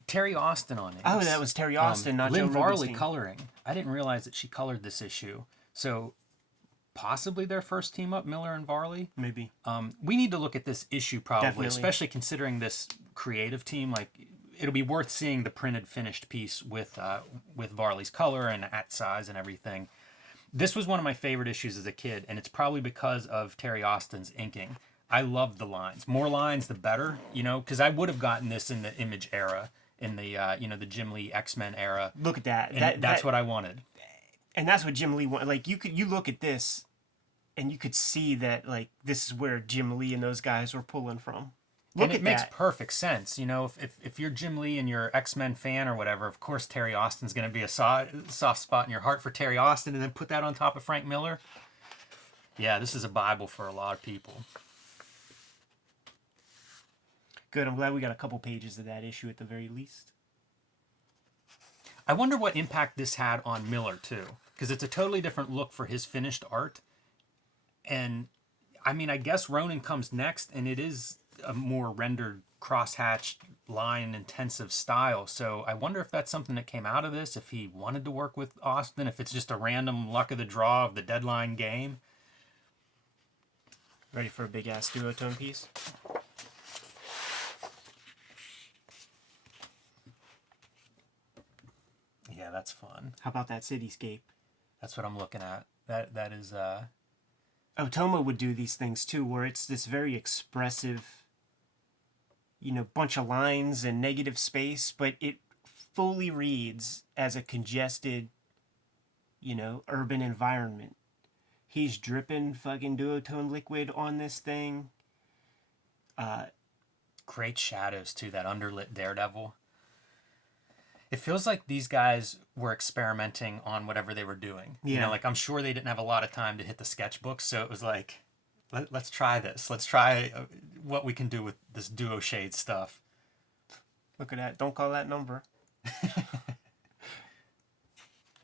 Terry Austin on it. Oh, that was Terry Austin, not Lynn Joe Varley Rubenstein. coloring. I didn't realize that she colored this issue. So possibly their first team up, Miller and Varley. Maybe. We need to look at this issue probably, Definitely. especially considering this creative team. Like, it'll be worth seeing the printed finished piece with Varley's color and at size and everything. This was one of my favorite issues as a kid, and it's probably because of Terry Austin's inking. I love the lines. More lines, the better. You know, because I would have gotten this in the Image era, in the the Jim Lee X-Men era. Look at that. And that's what I wanted. And that's what Jim Lee wanted. Like you look at this, and you could see that like this is where Jim Lee and those guys were pulling from. Look And at it makes that. perfect sense. You know, if you're Jim Lee and you're X-Men fan or whatever, of course Terry Austin's going to be a soft spot in your heart for Terry Austin, and then put that on top of Frank Miller. Yeah, this is a Bible for a lot of people. Good. I'm glad we got a couple pages of that issue at the very least. I wonder what impact this had on Miller too, because it's a totally different look for his finished art. And I mean, I guess Ronin comes next, and it is a more rendered, crosshatched, line-intensive style. So I wonder if that's something that came out of this, if he wanted to work with Austin, if it's just a random luck of the draw of the deadline game. Ready for a big-ass duotone piece? Yeah, that's fun. How about that cityscape? That's what I'm looking at. That is Otoma would do these things too, where it's this very expressive, bunch of lines and negative space, but it fully reads as a congested, urban environment. He's dripping fucking duotone liquid on this thing. great shadows too, that underlit Daredevil. It feels like these guys were experimenting on whatever they were doing. Yeah. You know, like I'm sure they didn't have a lot of time to hit the sketchbook, so it was like, let's try this. Let's try what we can do with this duo shade stuff. Look at that. Don't call that number.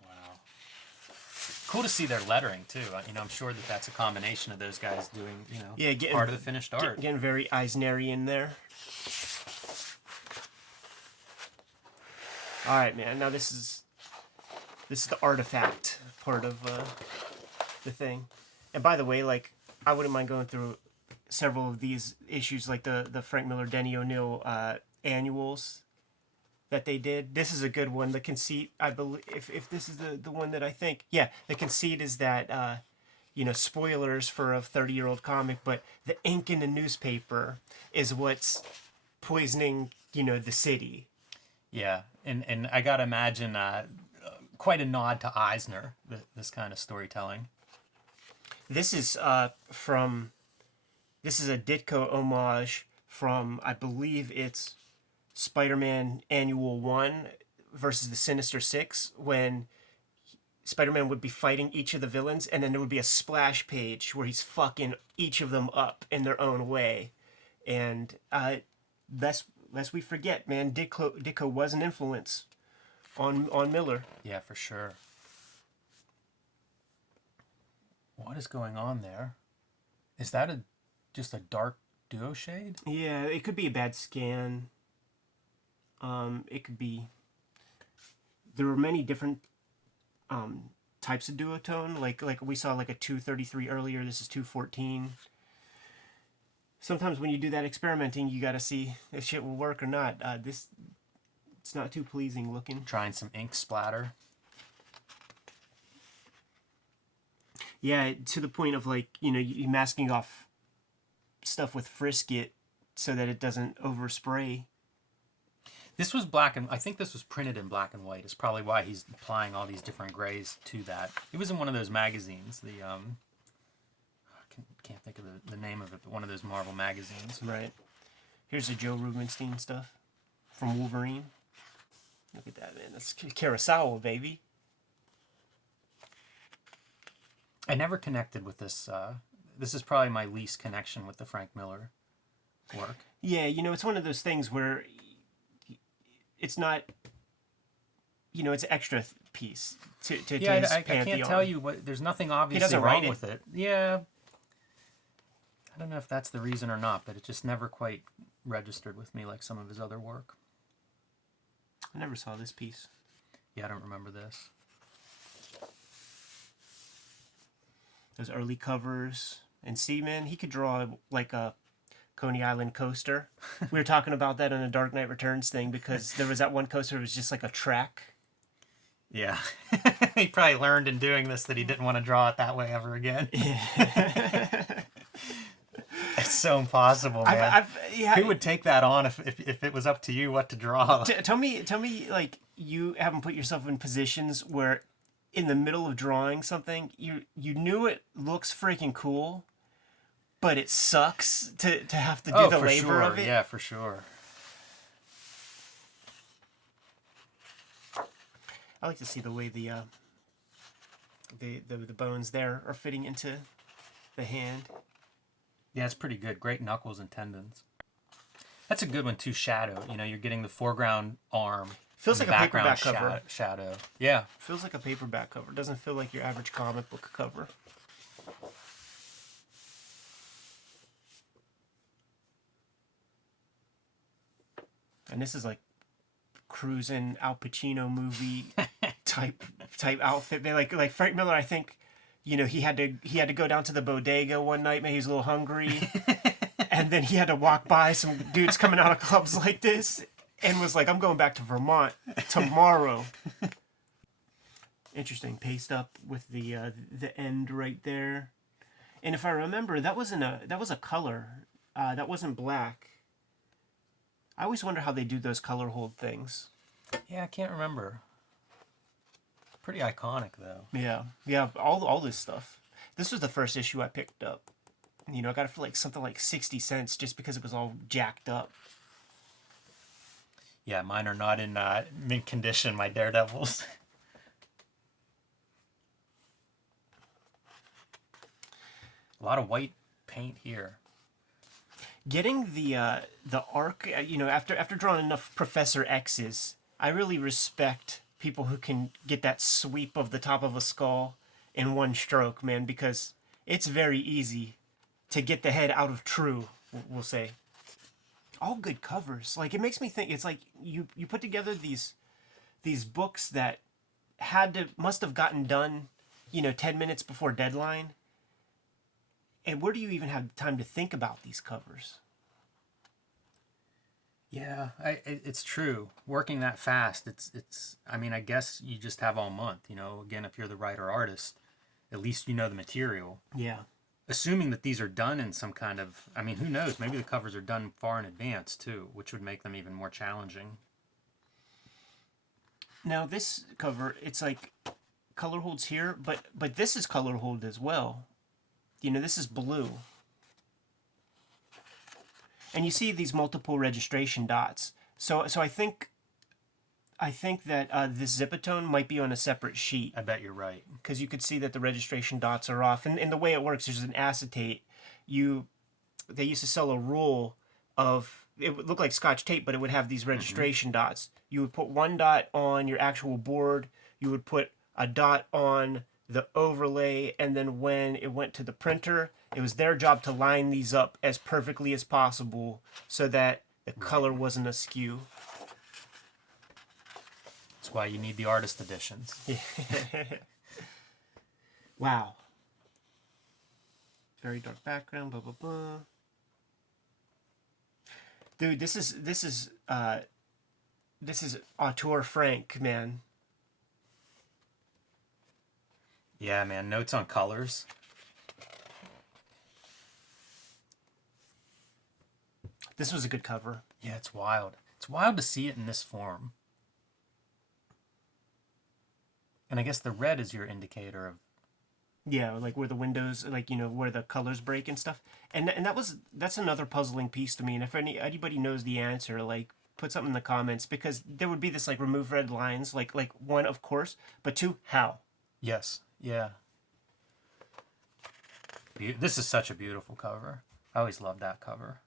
Wow. Cool to see their lettering too. You know, I'm sure that that's a combination of those guys doing, part of the finished art. Getting very Eisnerian there. All right, man. Now this is the artifact part of the thing. And by the way, like, I wouldn't mind going through several of these issues, like the Frank Miller, Denny O'Neil annuals that they did. This is a good one. The conceit, I believe, if this is the one that I think, yeah, the conceit is that spoilers for a 30-year-old comic, but the ink in the newspaper is what's poisoning the city. Yeah, and I gotta imagine quite a nod to Eisner, this kind of storytelling. This is a Ditko homage from, I believe it's Spider-Man Annual 1 versus the Sinister Six, when Spider-Man would be fighting each of the villains, and then there would be a splash page where he's fucking each of them up in their own way. And lest we forget, man, Ditko was an influence on Miller. Yeah, for sure. What is going on there? Is that just a dark duo shade? Yeah, it could be a bad scan. It could be. There were many different types of duotone. Like we saw like a 233 earlier. This is 214. Sometimes when you do that experimenting, you got to see if shit will work or not. It's not too pleasing looking. Trying some ink splatter. Yeah, to the point of like, you masking off stuff with Frisket so that it doesn't overspray. This was I think this was printed in black and white. Is probably why he's applying all these different grays to that. It was in one of those magazines. The can't think of the name of it, but one of those Marvel magazines. Right. Here's the Joe Rubenstein stuff from Wolverine. Look at that, man. That's Kurosawa, baby. I never connected with this. This is probably my least connection with the Frank Miller work. Yeah, it's one of those things where it's not, it's an extra piece to his I pantheon. can't tell you what. There's nothing obviously wrong with it. Yeah. I don't know if that's the reason or not, but it just never quite registered with me like some of his other work. I never saw this piece. Yeah, I don't remember this. Those early covers. And see, man, he could draw like a Coney Island coaster. We were talking about that on the Dark Knight Returns thing, because there was that one coaster that was just like a track. Yeah. He probably learned in doing this that he didn't want to draw it that way ever again. Yeah. It's so impossible, man. Yeah. Who would take that on if it was up to you what to draw? Tell me, like you haven't put yourself in positions where, in the middle of drawing something, you knew it looks freaking cool, but it sucks to have to do the for labor sure. of it. Yeah, for sure. I like to see the way the bones there are fitting into the hand. Yeah, it's pretty good. Great knuckles and tendons. That's a good one too. Shadow. You know, you're getting the foreground arm. Feels like a paperback cover. Shadow. Yeah. Feels like a paperback cover. Doesn't feel like your average comic book cover. And this is like cruising Al Pacino movie type outfit. They like Frank Miller. I think, you know, he had to go down to the bodega one night. Maybe he was a little hungry, and then he had to walk by some dudes coming out of clubs like this, and was like, "I'm going back to Vermont tomorrow." Interesting. Paste up with the end right there, and if I remember, that was a color. That wasn't black. I always wonder how they do those color hold things. Yeah, I can't remember. Pretty iconic though. Yeah. All this stuff. This was the first issue I picked up. You know, I got it for like something like 60 cents just because it was all jacked up. Yeah, mine are not in mint condition. My Daredevils. A lot of white paint here. Getting the arc, you know, after drawing enough Professor X's, I really respect people who can get that sweep of the top of a skull in one stroke, man, because it's very easy to get the head out of True, we'll say. All good covers. Like, it makes me think, it's like you put together these books that must have gotten done, you know, 10 minutes before deadline. And where do you even have time to think about these covers? Yeah, it's true. Working that fast, it's. I mean, I guess you just have all month. You know, again, if you're the writer artist, at least you know the material. Yeah. Assuming that these are done in some kind of, I mean, who knows? Maybe the covers are done far in advance too, which would make them even more challenging. Now this cover, it's like color holds here, but this is color hold as well. You know, this is blue. And you see these multiple registration dots. So I think that this Zipatone might be on a separate sheet. I bet you're right. Because you could see that the registration dots are off. And the way it works, there's an acetate. They used to sell a roll of, it would look like Scotch tape, but it would have these registration dots. You would put one dot on your actual board. You would put a dot on the overlay, and then when it went to the printer, it was their job to line these up as perfectly as possible so that the color wasn't askew. That's why you need the artist editions. Wow. Very dark background, blah blah blah. Dude, this is auteur Frank, man. Yeah, man. Notes on colors. This was a good cover. Yeah, it's wild. It's wild to see it in this form. And I guess the red is your indicator of... Yeah, like where the windows, like, you know, where the colors break and stuff. And that's another puzzling piece to me. And if anybody knows the answer, like, put something in the comments, because there would be this, like, remove red lines, like one, of course, but two, how? Yes. Yeah. This is such a beautiful cover. I always loved that cover.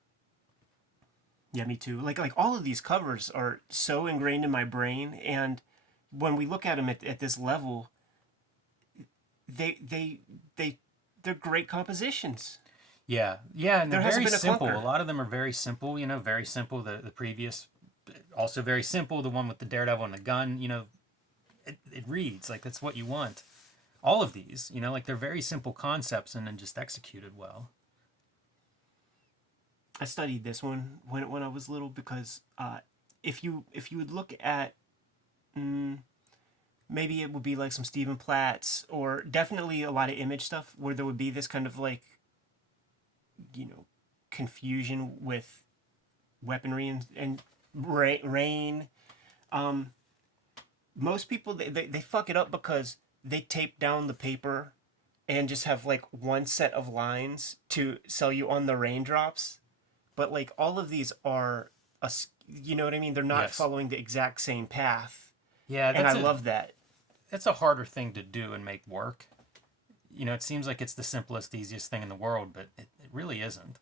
Yeah, me too. Like all of these covers are so ingrained in my brain, and when we look at them at this level, they're great compositions. Yeah, and they're very simple. A lot of them are very simple. You know, very simple. The previous, also very simple. The one with the Daredevil and the gun. You know, it reads like that's what you want. All of these, you know, like they're very simple concepts and then just executed well. I studied this one when I was little because if you would look at maybe it would be like some Stephen Platts, or definitely a lot of Image stuff where there would be this kind of, like, you know, confusion with weaponry and rain. Most people they fuck it up because they tape down the paper and just have like one set of lines to sell you on the raindrops. But like all of these are, you know what I mean? They're not Yes. following the exact same path. Yeah, And I love that. It's a harder thing to do and make work. You know, it seems like it's the simplest, easiest thing in the world, but it really isn't.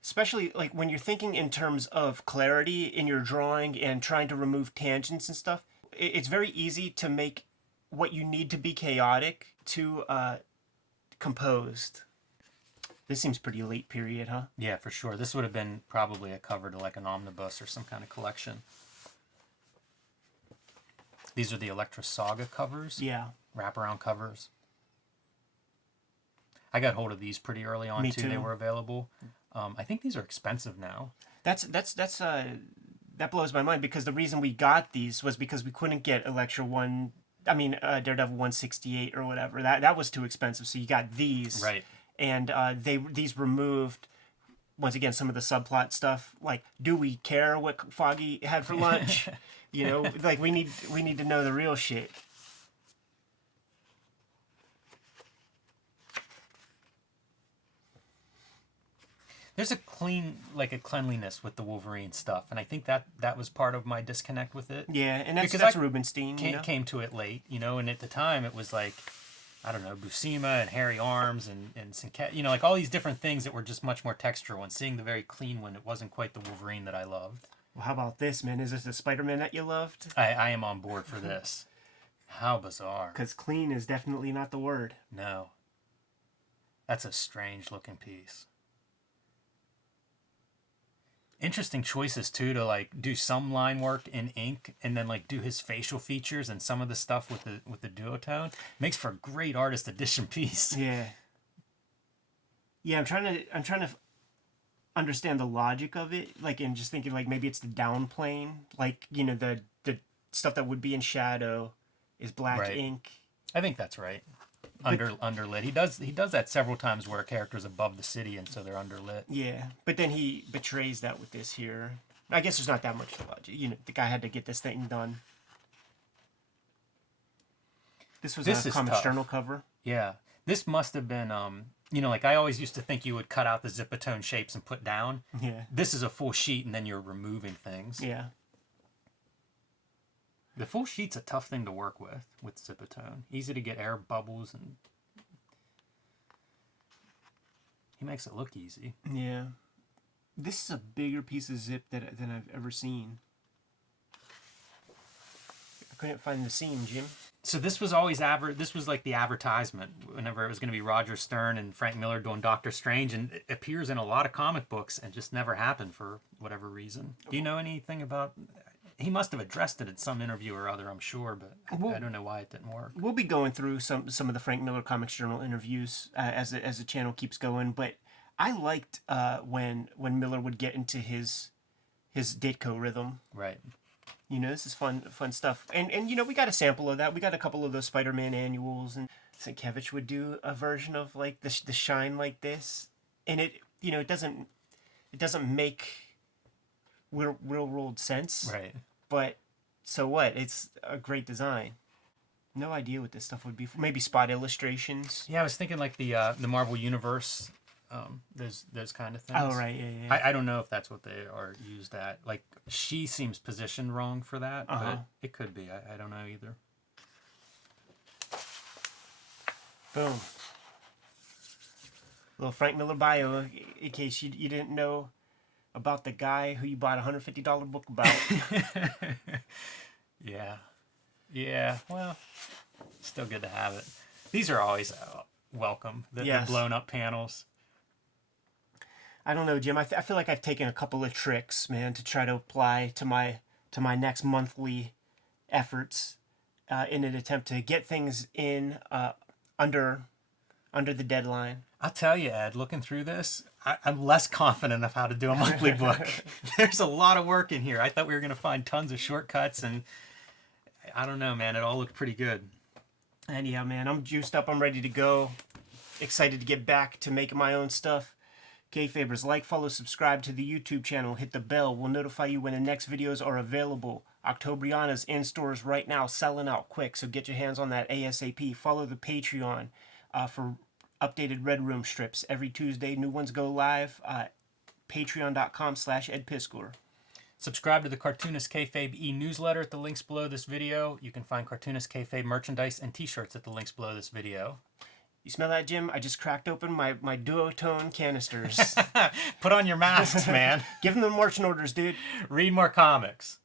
Especially like when you're thinking in terms of clarity in your drawing and trying to remove tangents and stuff. It's very easy to make what you need to be chaotic to composed. This seems pretty late period, huh? Yeah, for sure. This would have been probably a cover to like an omnibus or some kind of collection. These are the Elektra Saga covers. Yeah. Wraparound covers. I got hold of these pretty early on Me too. too. They were available. I think these are expensive now. That blows my mind because the reason we got these was because we couldn't get Daredevil 168 or whatever. That was too expensive. So you got these. Right. And these removed, once again, some of the subplot stuff. Like, do we care what Foggy had for lunch? You know, like we need to know the real shit. There's a cleanliness with the Wolverine stuff, and I think that was part of my disconnect with it. Yeah, and that's Because Rubenstein. Came to it late, you know, and at the time it was like, I don't know, Buscema and Hairy Arms and Sinket, you know, like all these different things that were just much more textural. And seeing the very clean one, it wasn't quite the Wolverine that I loved. Well, how about this, man? Is this the Spider-Man that you loved? I am on board for this. How bizarre. Because clean is definitely not the word. No. That's a strange looking piece. Interesting choices too, to like do some line work in ink and then like do his facial features and some of the stuff with the duotone. Makes for a great artist edition piece. Yeah. Yeah, I'm trying to understand the logic of it, like, and just thinking like maybe it's the down plane, like, you know, the stuff that would be in shadow is black Right. ink. I think that's right. Underlit. He does that several times where a character's above the city and so they're underlit. Yeah, but then he betrays that with this here. I guess there's not that much logic. You know, the guy had to get this thing done. This was This a is Comics tough. Journal cover. Yeah. This must have been you know, like I always used to think you would cut out the zipatone shapes and put down. Yeah. This is a full sheet and then you're removing things. Yeah. The full sheet's a tough thing to work with zipatone. Easy to get air bubbles, and he makes it look easy. Yeah. This is a bigger piece of zip than I've ever seen. I couldn't find the seam, Jim. So this was always this was like the advertisement whenever it was going to be Roger Stern and Frank Miller doing Doctor Strange, and it appears in a lot of comic books and just never happened for whatever reason. Do you know anything about? He must have addressed it in some interview or other, I'm sure, but I don't know why it didn't work. We'll be going through some of the Frank Miller Comics Journal interviews as the channel keeps going, but I liked when Miller would get into his Ditko rhythm. Right. You know, this is fun stuff. And you know, we got a sample of that. We got a couple of those Spider-Man annuals, and Sienkiewicz would do a version of like the shine like this. And it, you know, it doesn't make real world sense. Right. But so what? It's a great design. No idea what this stuff would be for. Maybe spot illustrations. Yeah, I was thinking like the Marvel Universe, those kind of things. Oh right, yeah. I don't know if that's what they are used at. Like, she seems positioned wrong for that, but it could be. I don't know either. Boom. Little Frank Miller bio, in case you didn't know about the guy who you bought a $150 book about. Yeah. Yeah, well, still good to have it. These are always welcome, the blown up panels. I don't know, Jim. I feel like I've taken a couple of tricks, man, to try to apply to my next monthly efforts in an attempt to get things in under the deadline. I'll tell you, Ed, looking through this, I'm less confident of how to do a monthly book. There's a lot of work in here. I thought we were going to find tons of shortcuts, and I don't know, man. It all looked pretty good. Anyhow, man, I'm juiced up. I'm ready to go. Excited to get back to making my own stuff. Kayfabers, like, follow, subscribe to the YouTube channel, hit the bell. We'll notify you when the next videos are available. Octobriana's in stores right now, selling out quick, so get your hands on that ASAP. Follow the Patreon for updated Red Room strips. Every Tuesday, new ones go live. Patreon.com/edpiskor. Subscribe to the Cartoonist Kayfabe e-newsletter at the links below this video. You can find Cartoonist Kayfabe merchandise and t-shirts at the links below this video. You smell that, Jim? I just cracked open my Duotone canisters. Put on your masks, man. Give them the marching orders, dude. Read more comics.